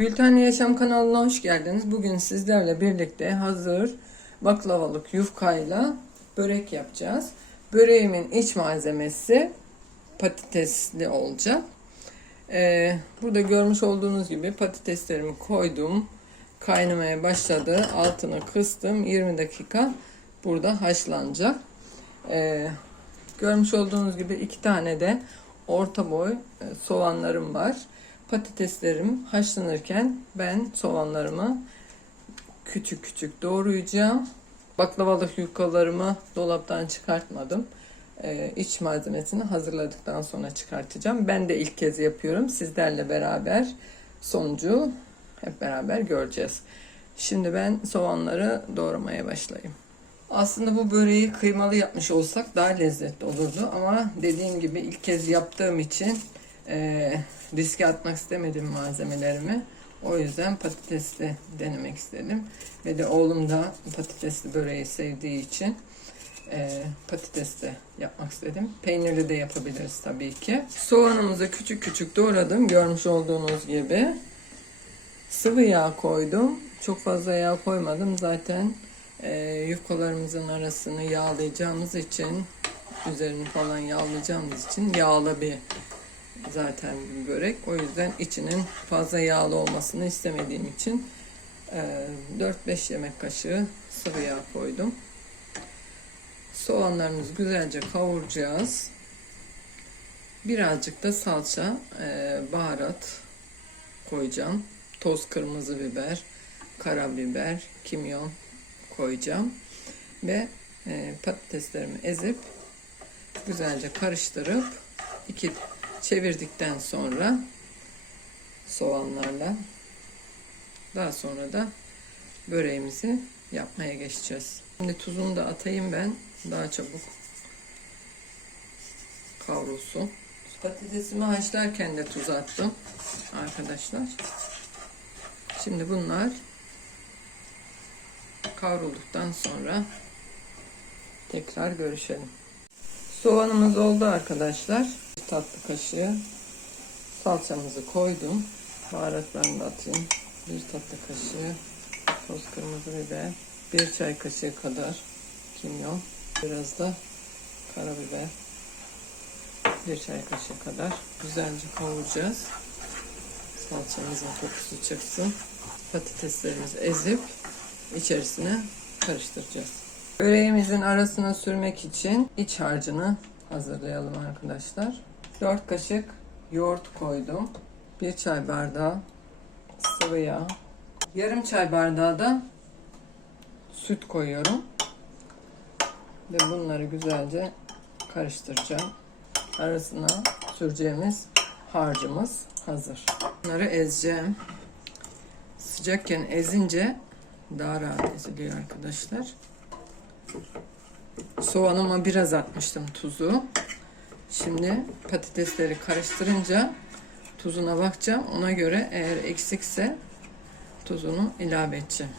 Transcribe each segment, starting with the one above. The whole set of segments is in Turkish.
Gültenli Yaşam kanalına hoş geldiniz. Bugün sizlerle birlikte hazır baklavalık yufkayla börek yapacağız. Böreğimin iç malzemesi patatesli olacak. Ee, burada görmüş olduğunuz gibi patateslerimi koydum. Kaynamaya başladı. Altını kıstım. 20 dakika burada haşlanacak. Ee, görmüş olduğunuz gibi iki tane de orta boy e, soğanlarım var. Patateslerim haşlanırken ben soğanlarımı küçük küçük doğrayacağım. Baklavalık yufkalarımı dolaptan çıkartmadım. Ee, iç malzemesini hazırladıktan sonra çıkartacağım. Ben de ilk kez yapıyorum. Sizlerle beraber sonucu hep beraber göreceğiz. Şimdi ben soğanları doğramaya başlayayım. Aslında bu böreği kıymalı yapmış olsak daha lezzetli olurdu ama dediğim gibi ilk kez yaptığım için e, riske atmak istemedim malzemelerimi. O yüzden patatesli denemek istedim. Ve de oğlum da patatesli böreği sevdiği için e, patatesli yapmak istedim. Peynirli de yapabiliriz tabii ki. Soğanımızı küçük küçük doğradım. Görmüş olduğunuz gibi. Sıvı yağ koydum. Çok fazla yağ koymadım. Zaten e, yufkalarımızın arasını yağlayacağımız için üzerini falan yağlayacağımız için yağlı bir zaten börek. O yüzden içinin fazla yağlı olmasını istemediğim için e, 4-5 yemek kaşığı sıvı yağ koydum. Soğanlarımızı güzelce kavuracağız. Birazcık da salça, e, baharat koyacağım. Toz kırmızı biber, karabiber, kimyon koyacağım. Ve e, patateslerimi ezip güzelce karıştırıp iki çevirdikten sonra soğanlarla daha sonra da böreğimizi yapmaya geçeceğiz. Şimdi tuzunu da atayım ben daha çabuk kavrulsun. Patatesimi haşlarken de tuz attım arkadaşlar. Şimdi bunlar kavrulduktan sonra tekrar görüşelim. Soğanımız oldu arkadaşlar. Tatlı kaşığı salçamızı koydum. Baharatlarını da atayım. Bir tatlı kaşığı toz kırmızı biber. Bir çay kaşığı kadar kimyon. Biraz da karabiber. Bir çay kaşığı kadar. Güzelce kavuracağız. Salçamızın kokusu çıksın. Patateslerimizi ezip içerisine karıştıracağız. Böreğimizin arasına sürmek için iç harcını hazırlayalım arkadaşlar. 4 kaşık yoğurt koydum. 1 çay bardağı sıvı yağ. Yarım çay bardağı da süt koyuyorum. Ve bunları güzelce karıştıracağım. Arasına süreceğimiz harcımız hazır. Bunları ezeceğim. Sıcakken ezince daha rahat eziliyor arkadaşlar. Soğanıma biraz atmıştım tuzu. Şimdi patatesleri karıştırınca tuzuna bakacağım. Ona göre eğer eksikse tuzunu ilave edeceğim.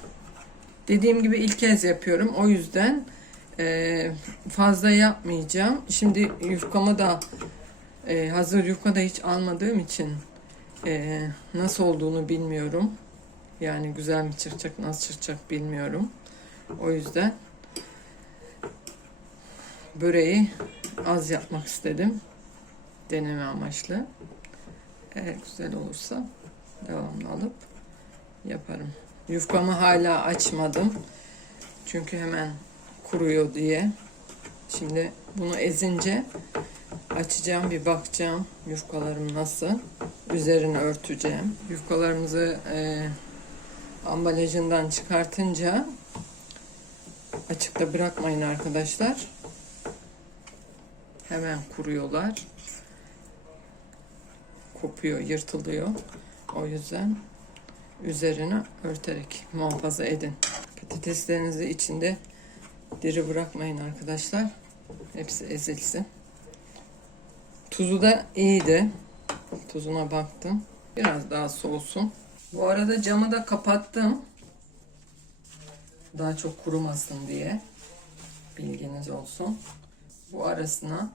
Dediğim gibi ilk kez yapıyorum. O yüzden e, fazla yapmayacağım. Şimdi yufkamı da e, hazır yufka da hiç almadığım için e, nasıl olduğunu bilmiyorum. Yani güzel mi çıkacak, nasıl çıkacak bilmiyorum. O yüzden böreği az yapmak istedim. Deneme amaçlı. Eğer güzel olursa devamlı alıp yaparım. Yufkamı hala açmadım. Çünkü hemen kuruyor diye. Şimdi bunu ezince açacağım bir bakacağım yufkalarım nasıl. Üzerini örteceğim. Yufkalarımızı e, ambalajından çıkartınca açıkta bırakmayın arkadaşlar. Hemen kuruyorlar. Kopuyor, yırtılıyor. O yüzden üzerine örterek muhafaza edin. Patateslerinizi içinde diri bırakmayın arkadaşlar. Hepsi ezilsin. Tuzu da iyiydi. Tuzuna baktım. Biraz daha soğusun. Bu arada camı da kapattım. Daha çok kurumasın diye. Bilginiz olsun. Bu arasına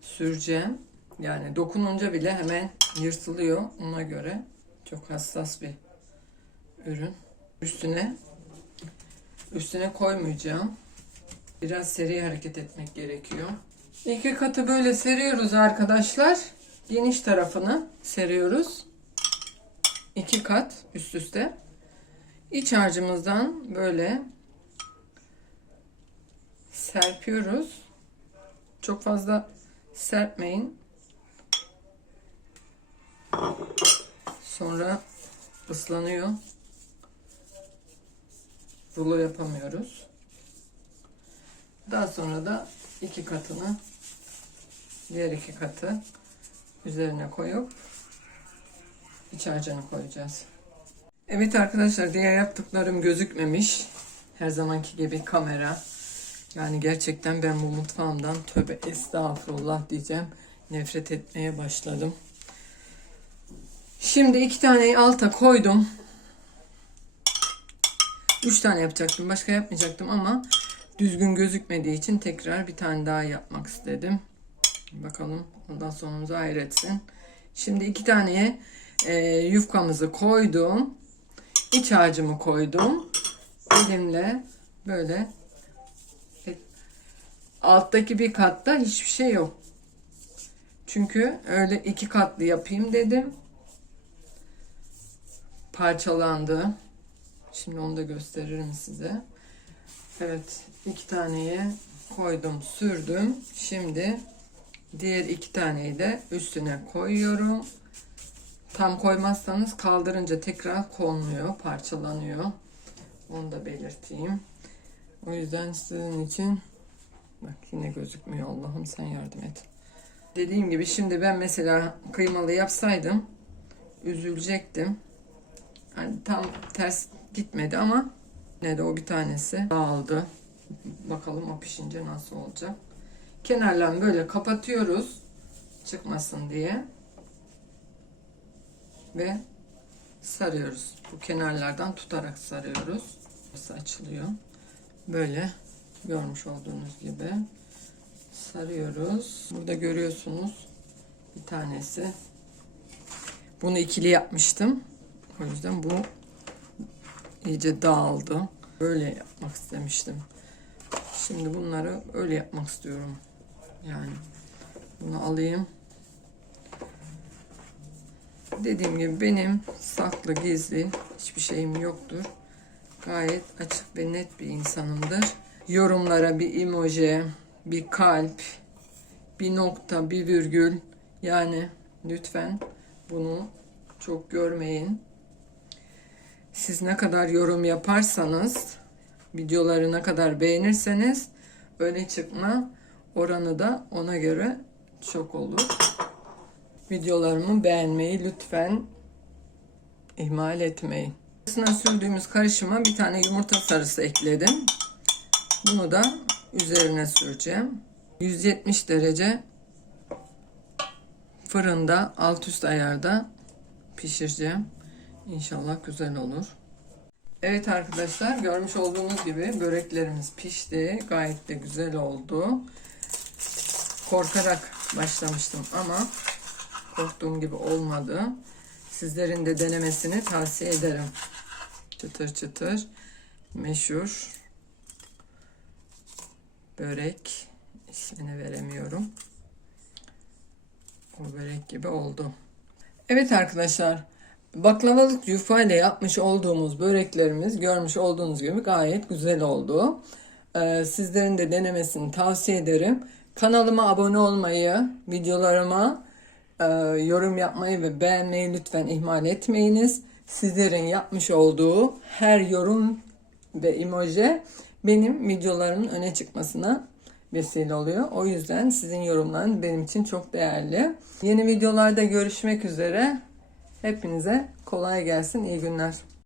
süreceğim. Yani dokununca bile hemen yırtılıyor ona göre. Çok hassas bir ürün. Üstüne üstüne koymayacağım. Biraz seri hareket etmek gerekiyor. İki katı böyle seriyoruz arkadaşlar. Geniş tarafını seriyoruz. İki kat üst üste. İç harcımızdan böyle serpiyoruz. Çok fazla serpmeyin. Sonra ıslanıyor. Rulo yapamıyoruz. Daha sonra da iki katını diğer iki katı üzerine koyup iç harcını koyacağız. Evet arkadaşlar diğer yaptıklarım gözükmemiş. Her zamanki gibi kamera. Yani gerçekten ben bu mutfağımdan tövbe estağfurullah diyeceğim. Nefret etmeye başladım. Şimdi iki taneyi alta koydum. Üç tane yapacaktım. Başka yapmayacaktım ama düzgün gözükmediği için tekrar bir tane daha yapmak istedim. Bakalım ondan sonumuzu hayretsin. Şimdi iki taneye e, yufkamızı koydum. İç harcımı koydum. Elimle böyle alttaki bir katta hiçbir şey yok. Çünkü öyle iki katlı yapayım dedim. Parçalandı. Şimdi onu da gösteririm size. Evet iki taneyi koydum sürdüm. Şimdi diğer iki taneyi de üstüne koyuyorum. Tam koymazsanız kaldırınca tekrar konmuyor, parçalanıyor. Onu da belirteyim. O yüzden sizin için bak yine gözükmüyor Allah'ım sen yardım et. Dediğim gibi şimdi ben mesela kıymalı yapsaydım üzülecektim. Yani tam ters gitmedi ama ne de o bir tanesi dağıldı. Bakalım o pişince nasıl olacak. Kenarlarını böyle kapatıyoruz çıkmasın diye ve sarıyoruz. Bu kenarlardan tutarak sarıyoruz. Nasıl açılıyor? Böyle görmüş olduğunuz gibi sarıyoruz. Burada görüyorsunuz bir tanesi. Bunu ikili yapmıştım. O yüzden bu iyice dağıldı. Böyle yapmak istemiştim. Şimdi bunları öyle yapmak istiyorum. Yani bunu alayım. Dediğim gibi benim saklı gizli hiçbir şeyim yoktur. Gayet açık ve net bir insanımdır. Yorumlara bir emoji, bir kalp, bir nokta, bir virgül yani lütfen bunu çok görmeyin. Siz ne kadar yorum yaparsanız, videoları ne kadar beğenirseniz öne çıkma oranı da ona göre çok olur. Videolarımı beğenmeyi lütfen ihmal etmeyin. Arasına sürdüğümüz karışıma bir tane yumurta sarısı ekledim. Bunu da üzerine süreceğim. 170 derece fırında alt üst ayarda pişireceğim. İnşallah güzel olur. Evet arkadaşlar görmüş olduğunuz gibi böreklerimiz pişti. Gayet de güzel oldu. Korkarak başlamıştım ama korktuğum gibi olmadı. Sizlerin de denemesini tavsiye ederim. Çıtır çıtır meşhur börek ismini veremiyorum. O börek gibi oldu. Evet arkadaşlar baklavalık yufa ile yapmış olduğumuz böreklerimiz görmüş olduğunuz gibi gayet güzel oldu. Ee, sizlerin de denemesini tavsiye ederim. Kanalıma abone olmayı, videolarıma e, yorum yapmayı ve beğenmeyi lütfen ihmal etmeyiniz. Sizlerin yapmış olduğu her yorum ve emoji benim videolarımın öne çıkmasına vesile oluyor. O yüzden sizin yorumlarınız benim için çok değerli. Yeni videolarda görüşmek üzere. Hepinize kolay gelsin, iyi günler.